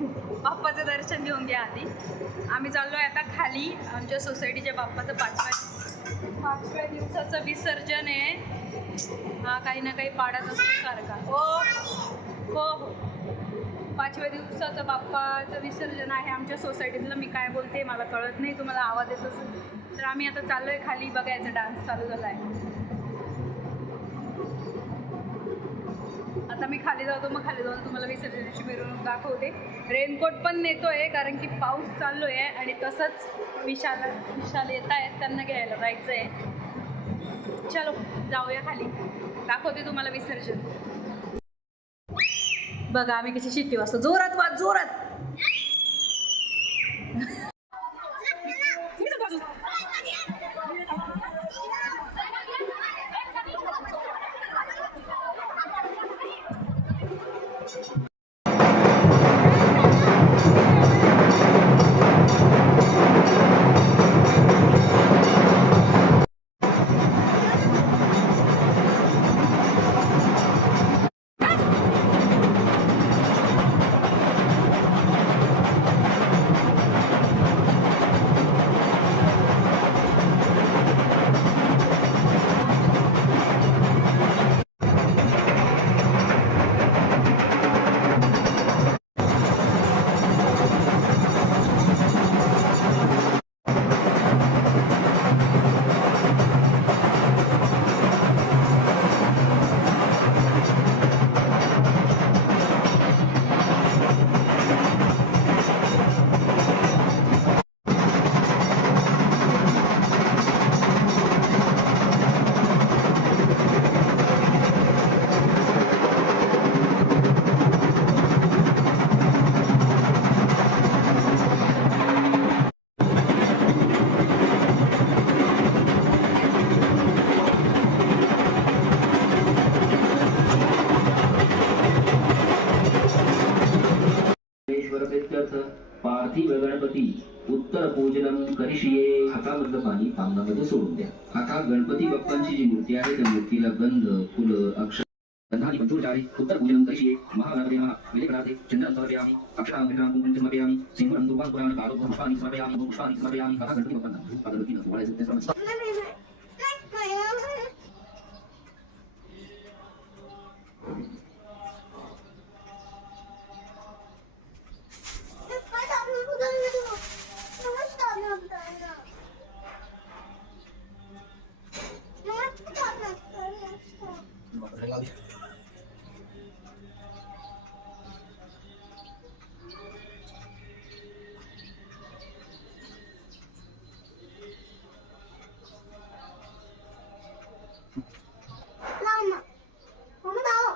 बाप्पाचं दर्शन घेऊन घ्या आधी. आम्ही चाललोय आता खाली. आमच्या सोसायटीच्या बाप्पाचं पाचव्या दिवसाचं विसर्जन आहे. हा काही ना काही पाडत असतो सारखा. हो हो, 5व्या दिवसाचं बाप्पाचं विसर्जन आहे आमच्या सोसायटीतलं. मी काय बोलते मला कळत नाही, तुम्हाला आवाज येत असेल तर. आम्ही आता चाललोय खाली बघायचं. डान्स चालू झाला आहे. आता मी खाली जातो, मग खाली जाऊन तुम्हाला विसर्जनाची मिरवणूक दाखवते. रेनकोट पण नेतोय कारण की पाऊस चालू आहे. आणि तसंच विशाल येत आहेत, त्यांना घ्यायला जायचं आहे. चलो जाऊया खाली, दाखवते तुम्हाला विसर्जन. बघा आम्ही कशी शिट्टी वाजतो. जोरात वाज, जोरात. पार्थिव गणपती उत्तर पूजनम करिष्ये. हातामधलं पाणी पावनामध्ये सोडून द्या. आता गणपती बाप्पांची जी मूर्ती आहे त्या मूर्तीला गंध, फुलं, अक्षर, गंधानि पंचोपचारे उत्तर पूजनम करिष्ये. महागणपते नमः. विलेकराते चंदनं समर्पयामि. अक्षतां घृतां कुंकुमं समर्पयामि. सिंहं दुर्वां पुराणं कालो पुष्पाणि समर्पयामि. पुष्पाणि समर्पयामि. आता गणपती बाप्पांना पादगतीनं सोडायचं ते सर्व.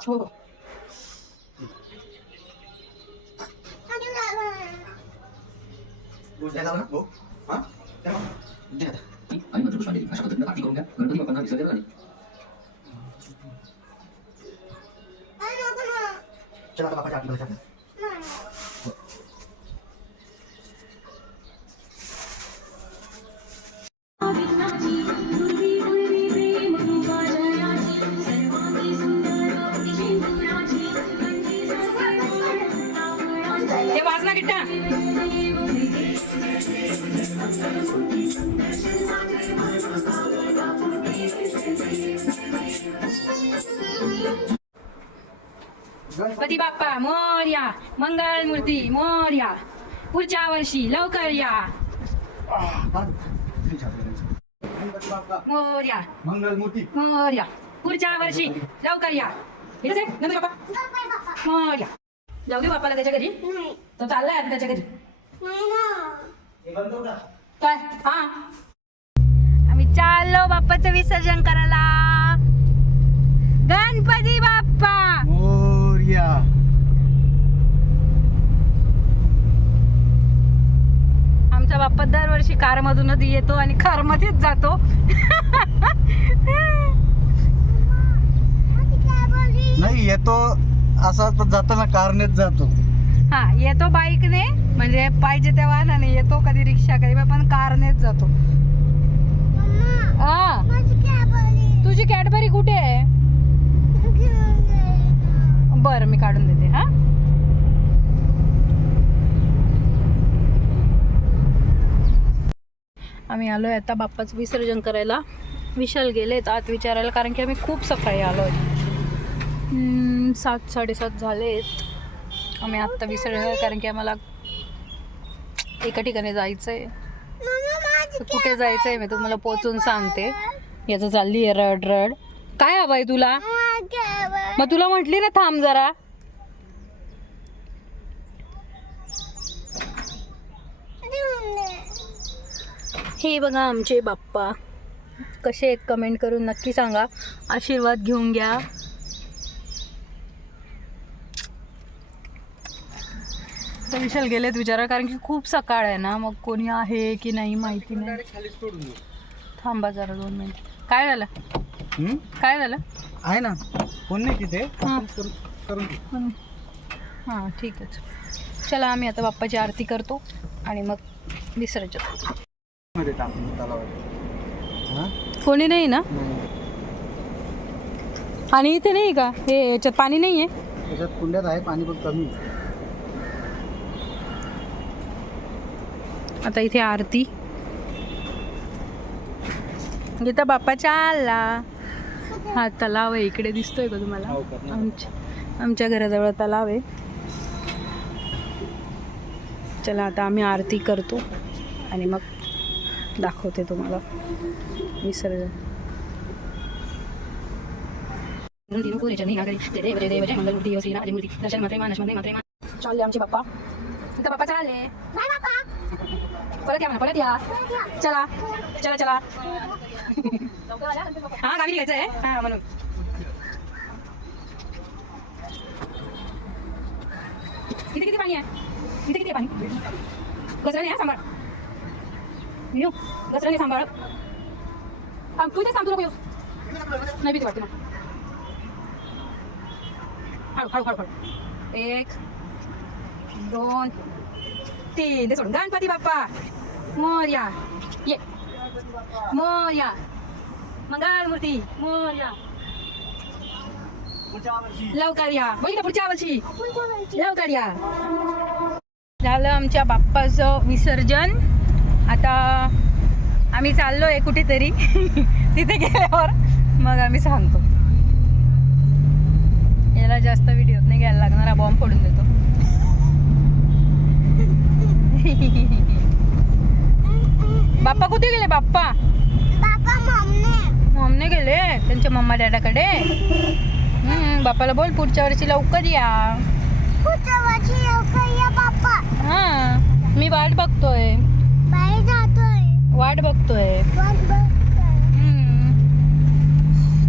हो आणि मंत्र पुष्पांजली अशा पद्धतीने आरती करून घ्या. गणपती बाप्पांना विसर्जन झाले. चला आता बाप्पाची आरती करायची. ते वाजना गिट्टा. गणपती बाप्पा मोरया. मंगल मूर्ती मोरया. पुढच्या वर्षी लवकर या. मोरया. मंगल मूर्ती मोरया. पुढच्या वर्षी लवकर या. हेच आहे गणपती बाप्पा मोरया. जाऊ दे बाप्पाला त्याच्या घरी. तो चाललाय आता त्याच्या घरी. काय हा आम्ही चाललो बाप्पाचं विसर्जन करायला. गणपती बाप्पा मोरया. आमचा बाप्पा दरवर्षी कार मधूनच येतो आणि कार मध्येच जातो. नाही येतो असा तो जातो ना, कारनेच जातो. हा येतो बाईकने, म्हणजे पाहिजे त्या वाहनाने येतो, कधी रिक्षा कधी, पण कारनेच जातो. हा तुझी कॅडबरी कुठे आहे? बरं मी काढून देते. हा आम्ही आलो आहे आता बाप्पाचं विसर्जन करायला. विशाल गेलेत आत विचारायला, कारण की आम्ही खूप सकाळी आलो आहे. 7-7:30 झालेत. आम्ही आत्ता विसर्जन, कारण की आम्हाला एका ठिकाणी जायचं आहे. कुठे जायचं आहे मी तुम्हाला पोचून सांगते. याचं चालली आहे रड रड. काय हवं आहे तुला? मग तुला म्हटली ना थांब जरा. हे बघा आमचे बाप्पा कसे आहेत, कमेंट करून नक्की सांगा. आशीर्वाद घेऊन घ्या. तर विशाल गेलेत विचारा, कारण की खूप सकाळ आहे ना, मग कोणी आहे की नाही माहिती नाही. थांबा जरा 2 मिनिट. काय झालं? काय झालं? आहे ना, कोण नाही तिथे. हां ठीक आहे. चला आम्ही आता बाप्पाची आरती करतो आणि मग विसर्जन. कोणी नाही ना? आणि इथे नाही का, हे याच्यात पाणी नाही आहे? त्याच्यात कुंड्यात आहे पाणी पण कमी. आता इथे आरती. इथं बाप्पा चालला. हा तलाव आहे, इकडे दिसतोय का तुम्हाला? आमच्या घराजवळ तलाव आहे. चला आता आम्ही आरती करतो आणि मग दाखवते तुम्हाला विसर्जन. चालले आमचे बाप्पा. इथं बाप्पा चालले. परत या म्हणा, परत या. चला चला चला. हा गावी निघायचं आहे. हा म्हणून इथे किती पाणी आहे? इथे किती पाणी? घसरण आहे, सांभाळ. घसरण सांभाळ. तू इथे सांगतो नको येऊस. नाही भीती वाटते मग. हळू हळू हळू हळू. 1 2 3 ते सोडून. गणपती बाप्पा मोरया. ये मोरया. मंगलमूर्ती मोरया. लवकर या. बघितलं पुढच्या वर्षी लवकर या. झालं आमच्या बाप्पाचं विसर्जन. आता आम्ही चाललोय कुठेतरी. तिथे गेल्यावर मग आम्ही सांगतो. याला जास्त व्हिडिओ नाही घ्यायला लागणार, हा बॉम्ब फोडून देतो. बाप्पा कुठे गेले? बाप्पा मम्मी गेले त्यांच्या मम्मा डॅडाकडे. बाप्पाला बोल पुढच्या वर्षी लवकर या. हा मी वाट बघतोय. वाट बघतोय.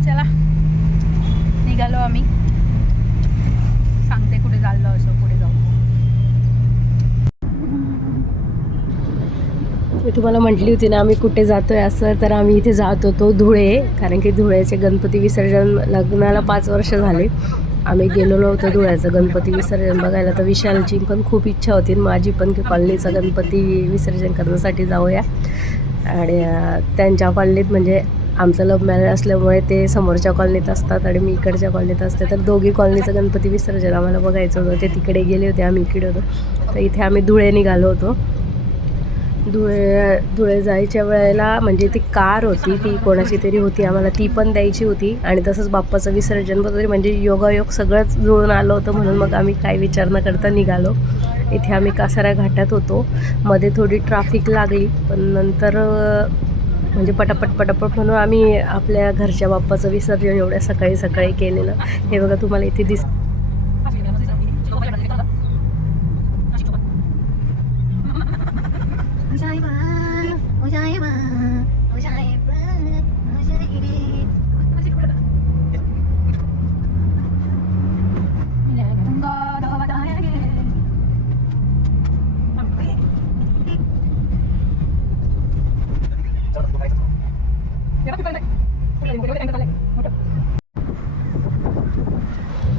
चला निघालो आम्ही. सांगते कुठे चाललो असं, पुढे जाऊ. मी तुम्हाला म्हटली होती ना आम्ही कुठे जातोय असं, तर आम्ही इथे जात होतो धुळे, कारण की धुळ्याचे गणपती विसर्जन लग्नाला 5 वर्ष झाले. आम्ही गेलो नव्हतो धुळ्याचं गणपती विसर्जन बघायला. तर विशालची पण खूप इच्छा होती, माझी पण, की कॉलनीचा गणपती विसर्जन करण्यासाठी जाऊया. आणि त्यांच्या कॉलनीत म्हणजे आमचं लव्ह मॅरेज असल्यामुळे ते समोरच्या कॉलनीत असतात आणि मी इकडच्या कॉलनीत असते. तर दोघी कॉलनीचं गणपती विसर्जन आम्हाला बघायचं होतं. ते तिकडे गेले होते, आम्ही इकडे होतो. तर इथे आम्ही धुळे निघालो होतो. धुळे जायच्या वेळेला म्हणजे ती कार होती, ती कोणाची तरी होती, आम्हाला ती पण द्यायची होती. आणि तसंच बाप्पाचं विसर्जन वगैरे म्हणजे योगायोग सगळंच जुळून आलं होतं. म्हणून मग आम्ही काय विचार न करता निघालो. इथे आम्ही कासारा घाटात होतो. मध्ये थोडी ट्रॅफिक लागली, पण नंतर म्हणजे पटापट म्हणून आम्ही आपल्या घरच्या बाप्पाचं विसर्जन एवढ्या सकाळी सकाळी केलेलं. हे बघा तुम्हाला इथे दिस.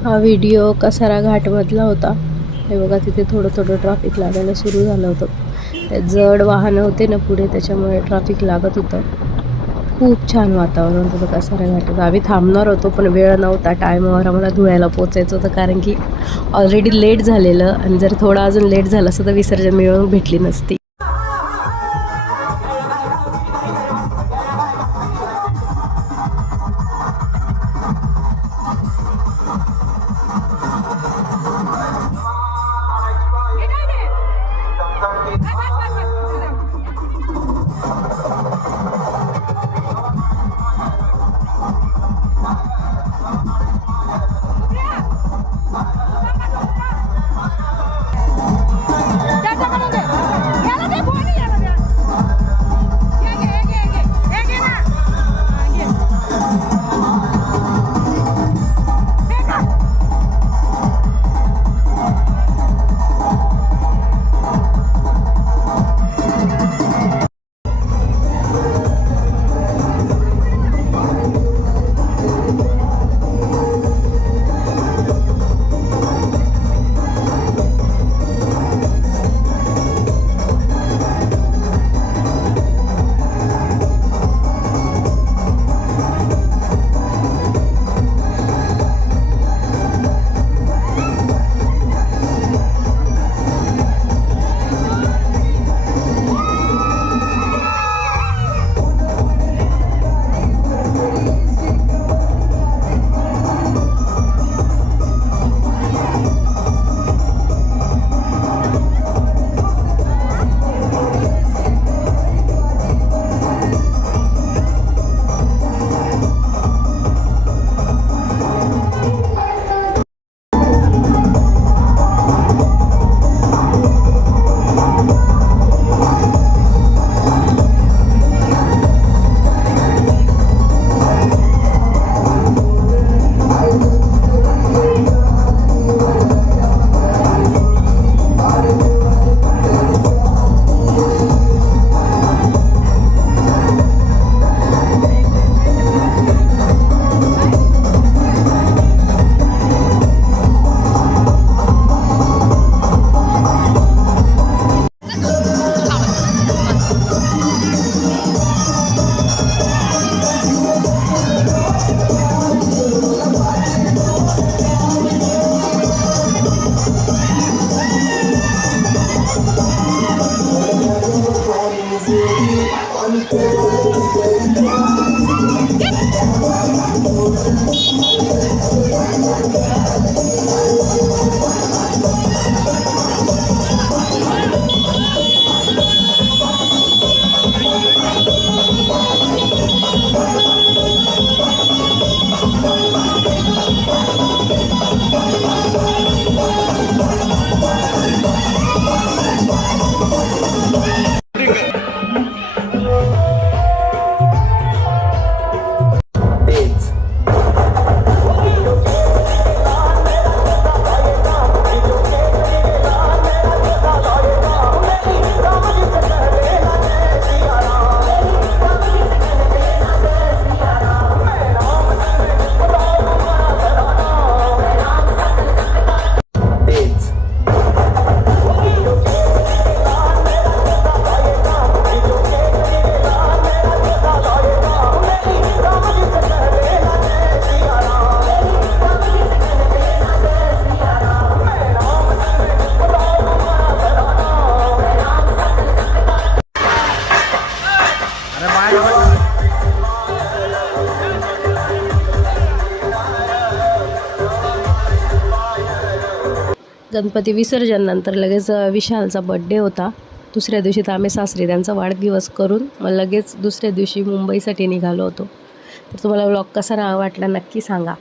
हा व्हिडिओ कसारा घाटमधला होता. हे बघा तिथे थोडं ट्रॅफिक लागायला सुरू झालं होतं. ते जड वाहनं होते ना पुढे, त्याच्यामुळे ट्रॅफिक लागत होतं. खूप छान वातावरण होतं कसारा घाटात. आम्ही थांबणार होतो पण वेळ नव्हता. टायमावर आम्हाला धुळ्याला पोचायचं होतं, कारण की ऑलरेडी लेट झालेलं, आणि जर थोडं अजून लेट झालं असतं तर विसर्जन मिळवून भेटली नसती. गणपती विसर्जन नंतर लगेच विशालचा बड्डे होता. दुसऱ्या दिवशी तर आम्ही सासरी त्यांचा वाढदिवस करून मग लगेच दुसऱ्या दिवशी मुंबईसाठी निघालो होतो. तर तुम्हाला व्लॉग कसा वाटला नक्की सांगा.